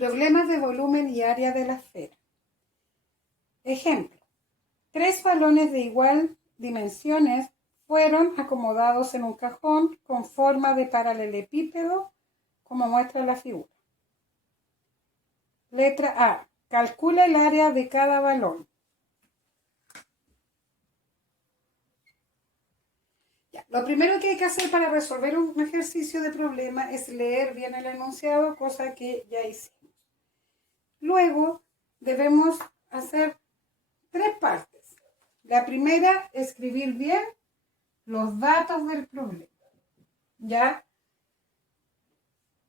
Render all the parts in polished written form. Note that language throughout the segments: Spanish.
Problemas de volumen y área de la esfera. Ejemplo. 3 balones de igual dimensiones fueron acomodados en un cajón con forma de paralelepípedo, como muestra la figura. Letra A. Calcula el área de cada balón. Ya, lo primero que hay que hacer para resolver un ejercicio de problema es leer bien el enunciado, cosa que ya hicimos. Luego debemos hacer 3 partes. La primera, escribir bien los datos del problema. ¿Ya?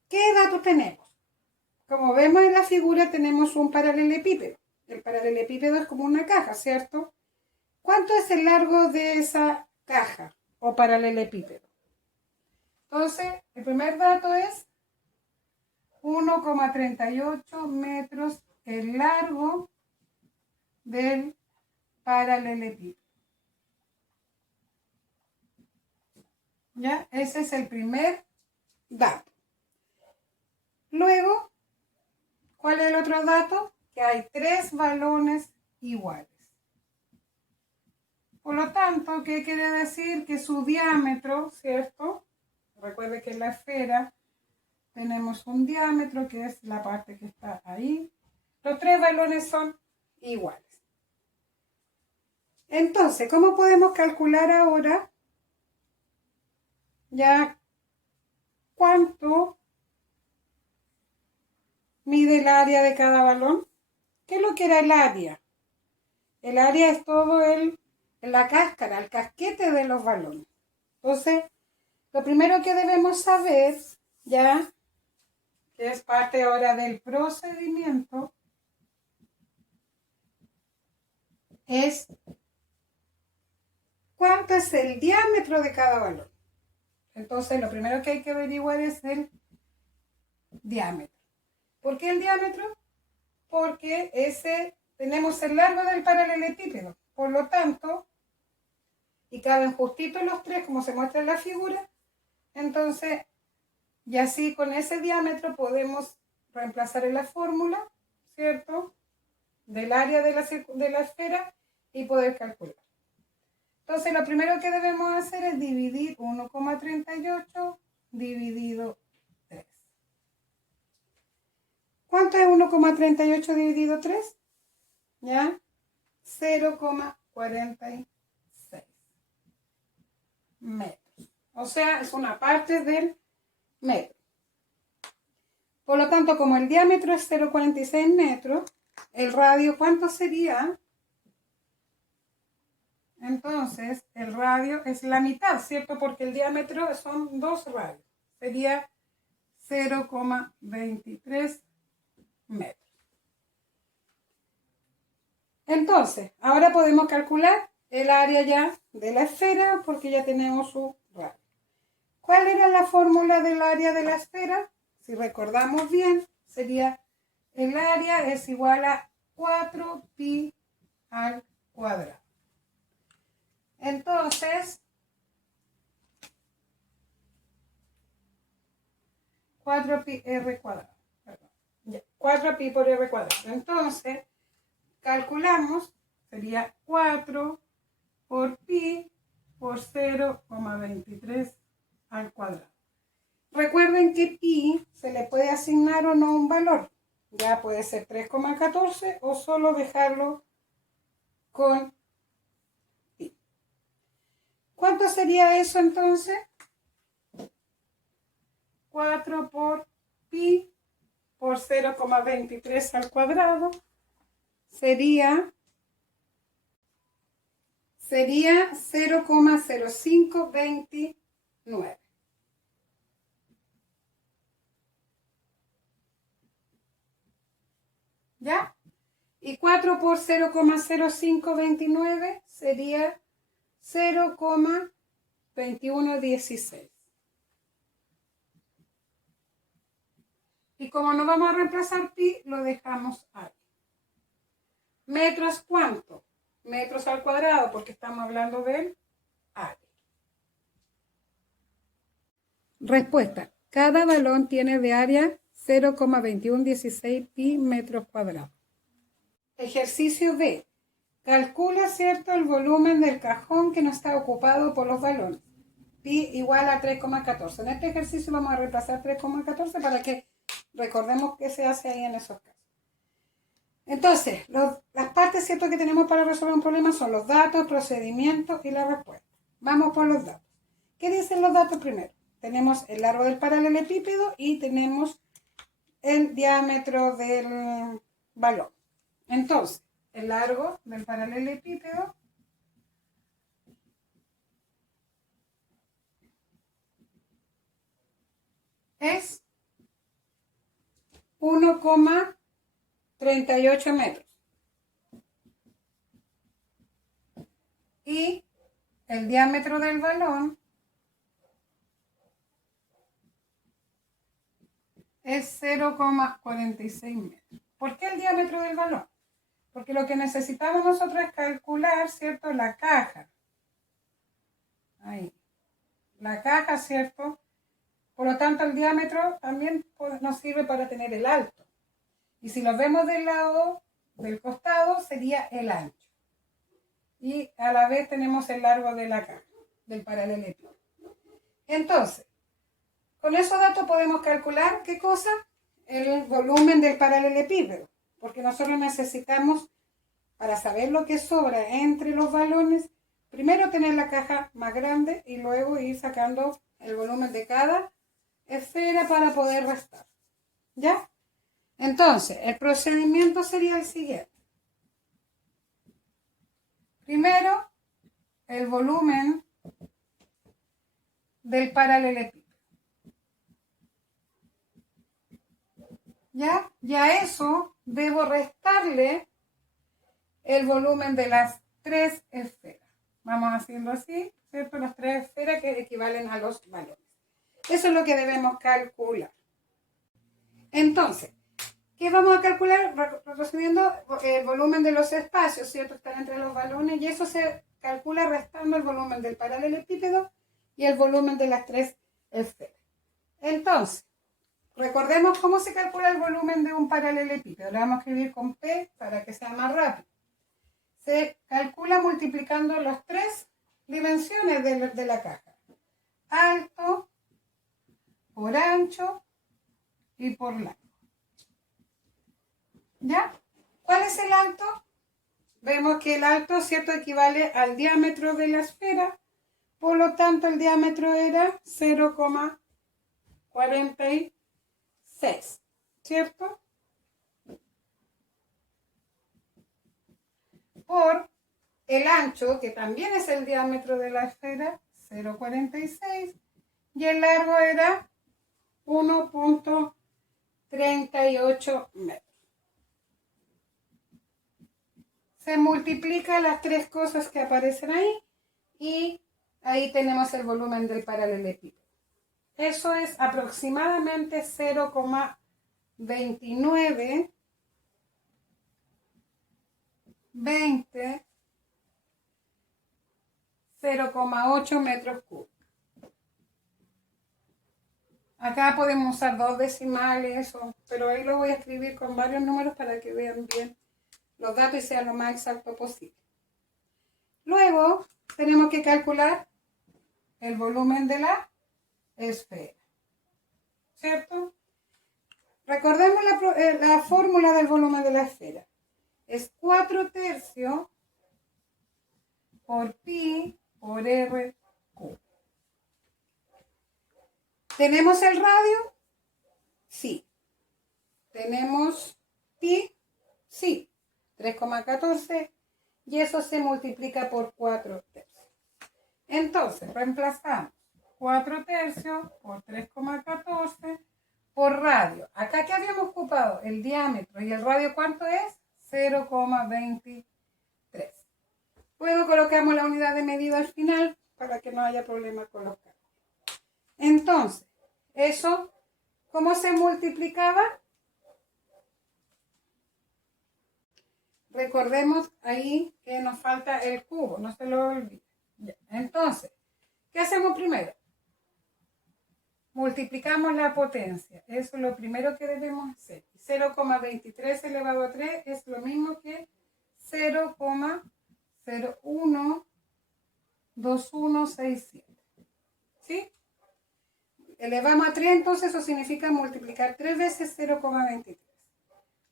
¿Qué datos tenemos? Como vemos en la figura, tenemos un paralelepípedo. El paralelepípedo es como una caja, ¿cierto? ¿Cuánto es el largo de esa caja o paralelepípedo? Entonces, el primer dato es 1,38 metros el largo del paralelepípedo. ¿Ya? Ese es el primer dato. Luego, ¿cuál es el otro dato? Que hay 3 balones iguales. Por lo tanto, ¿qué quiere decir? Que su diámetro, ¿cierto? Recuerde que en la esfera tenemos un diámetro, que es la parte que está ahí. Los 3 balones son iguales. Entonces, ¿cómo podemos calcular ahora ya cuánto mide el área de cada balón? ¿Qué es lo que era el área? El área es todo la cáscara, el casquete de los balones. Entonces, lo primero que debemos saber, ya, que es parte ahora del procedimiento, es cuánto es el diámetro de cada balón. Entonces, lo primero que hay que averiguar es el diámetro. ¿Por qué el diámetro? Porque tenemos el largo del paralelepípedo. Por lo tanto, y caben justito los 3, como se muestra en la figura, entonces, y así con ese diámetro podemos reemplazar en la fórmula, ¿cierto? Del área de la esfera y poder calcular. Entonces, lo primero que debemos hacer es dividir 1,38 dividido 3. ¿Cuánto es 1,38 dividido 3? ¿Ya? 0,46 metros. O sea, es una parte del metro. Por lo tanto, como el diámetro es 0,46 metros, el radio, ¿cuánto sería? Entonces, el radio es la mitad, ¿cierto? Porque el diámetro son 2 radios. Sería 0,23 metros. Entonces, ahora podemos calcular el área ya de la esfera porque ya tenemos su radio. ¿Cuál era la fórmula del área de la esfera? Si recordamos bien, sería el área es igual a 4pi al cuadrado. Entonces, 4pi r cuadrado. Perdón. 4pi por r cuadrado. Entonces, calculamos, sería 4 por pi por 0,23 al cuadrado. Recuerden que pi se le puede asignar o no un valor. Ya puede ser 3,14 o solo dejarlo con pi. ¿Cuánto sería eso entonces? 4 por pi por 0,23 al cuadrado sería 0,0529. ¿Ya? Y 4 por 0,0529 sería 0,2116. Y como no vamos a reemplazar pi, lo dejamos ahí. ¿Metros cuánto? Metros al cuadrado, porque estamos hablando del área. Respuesta. Cada balón tiene de área 0,2116 pi metros cuadrados. Ejercicio B. Calcula, ¿cierto?, el volumen del cajón que no está ocupado por los balones. Pi igual a 3,14. En este ejercicio vamos a reemplazar 3,14 para que recordemos qué se hace ahí en esos casos. Entonces, las partes, ¿cierto?, que tenemos para resolver un problema son los datos, procedimientos y la respuesta. Vamos por los datos. ¿Qué dicen los datos primero? Tenemos el largo del paralelepípedo y tenemos el diámetro del balón. Entonces, el largo del paralelepípedo es 1,38 metros. Y el diámetro del balón es 0,46 metros. ¿Por qué el diámetro del balón? Porque lo que necesitamos nosotros es calcular, ¿cierto?, la caja. Ahí. La caja, ¿cierto? Por lo tanto, el diámetro también nos sirve para tener el alto. Y si lo vemos del lado del costado, sería el ancho. Y a la vez tenemos el largo de la caja, del paralelepípedo. Entonces, con esos datos podemos calcular, ¿qué cosa? El volumen del paralelepípedo. Porque nosotros necesitamos, para saber lo que sobra entre los balones, primero tener la caja más grande y luego ir sacando el volumen de cada esfera para poder restar. ¿Ya? Entonces, el procedimiento sería el siguiente. Primero, el volumen del paralelepípedo. ¿Ya? Y a eso debo restarle el volumen de las tres esferas. Vamos haciendo así, ¿cierto? Las tres esferas que equivalen a los balones. Eso es lo que debemos calcular. Entonces, ¿qué vamos a calcular? Resumiendo, el volumen de los espacios, ¿cierto? Están entre los balones y eso se calcula restando el volumen del paralelepípedo y el volumen de las tres esferas. Entonces, recordemos cómo se calcula el volumen de un paralelepípedo. Lo vamos a escribir con P para que sea más rápido. Se calcula multiplicando las tres dimensiones de la caja. Alto por ancho y por largo. ¿Ya? ¿Cuál es el alto? Vemos que el alto, ¿cierto?, equivale al diámetro de la esfera. Por lo tanto, el diámetro era 0,46. ¿Cierto? Por el ancho, que también es el diámetro de la esfera, 0,46. Y el largo era 1,38 metros. Se multiplican las tres cosas que aparecen ahí y ahí tenemos el volumen del paralelepípedo. Eso es aproximadamente 0,2920 0,8 metros cúbicos. Acá podemos usar dos decimales, pero ahí lo voy a escribir con varios números para que vean bien los datos y sean lo más exacto posible. Luego tenemos que calcular el volumen de la esfera, ¿cierto? Recordemos la fórmula del volumen de la esfera. Es 4/3 por pi por r cubo. ¿Tenemos el radio? Sí. ¿Tenemos pi? Sí. 3,14 y eso se multiplica por 4/3. Entonces, reemplazamos 4/3 por 3,14 por radio. Acá que habíamos ocupado el diámetro y el radio, ¿cuánto es? 0,23. Luego colocamos la unidad de medida al final para que no haya problema con los cálculos. Entonces, eso, ¿cómo se multiplicaba? Recordemos ahí que nos falta el cubo, no se lo olvide. Entonces, ¿qué hacemos primero? multiplicamos la potencia. Eso es lo primero que debemos hacer. 0,23 elevado a 3 es lo mismo que 0,012167. ¿Sí? Elevamos a 3, entonces eso significa multiplicar 3 veces 0,23.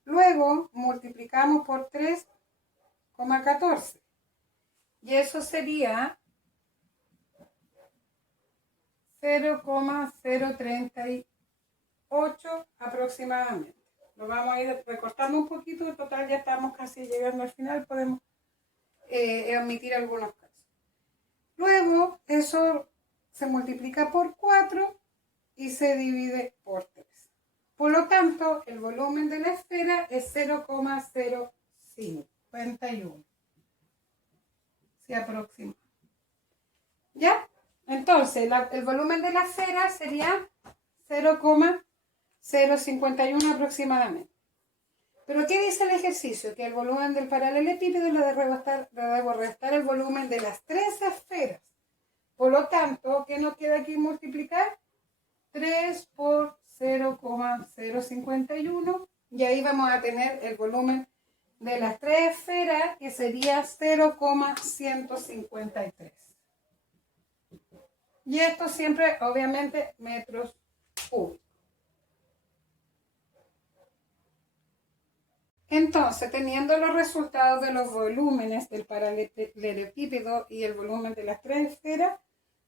Luego multiplicamos por 3,14. Y eso sería 0,038 aproximadamente. Lo vamos a ir recortando un poquito, en total ya estamos casi llegando al final, podemos omitir algunos casos. Luego eso se multiplica por 4 y se divide por 3. Por lo tanto, el volumen de la esfera es 0,051. Se aproxima. ¿Ya? Entonces, el volumen de la esfera sería 0,051 aproximadamente. ¿Pero qué dice el ejercicio? Que el volumen del paralelepípedo le debo restar el volumen de las 3 esferas. Por lo tanto, ¿qué nos queda aquí multiplicar? 3 por 0,051. Y ahí vamos a tener el volumen de las 3 esferas, que sería 0,153. Y esto siempre, obviamente, metros cúbicos. Entonces, teniendo los resultados de los volúmenes del paralelepípedo y el volumen de las 3 esferas,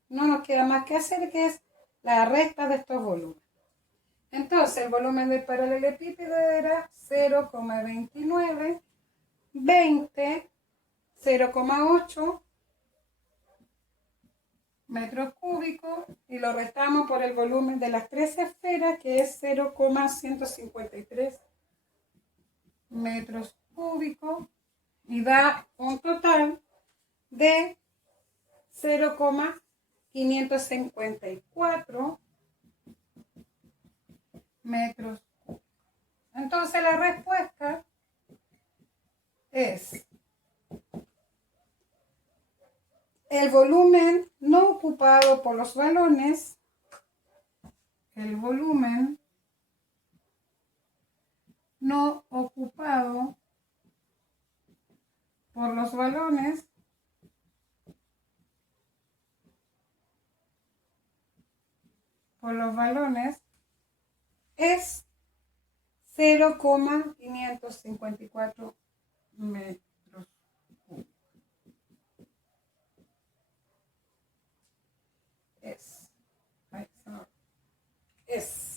no nos queda más que hacer, que es la resta de estos volúmenes. Entonces, el volumen del paralelepípedo era 0,29, 20, 0,8 metros cúbicos, y lo restamos por el volumen de las 3 esferas, que es 0,153 metros cúbicos, y da un total de 0,554 metros cúbicos. Entonces la respuesta es el volumen no ocupado por los balones, el volumen no ocupado por los balones es 0,554 metros cúbicos. Es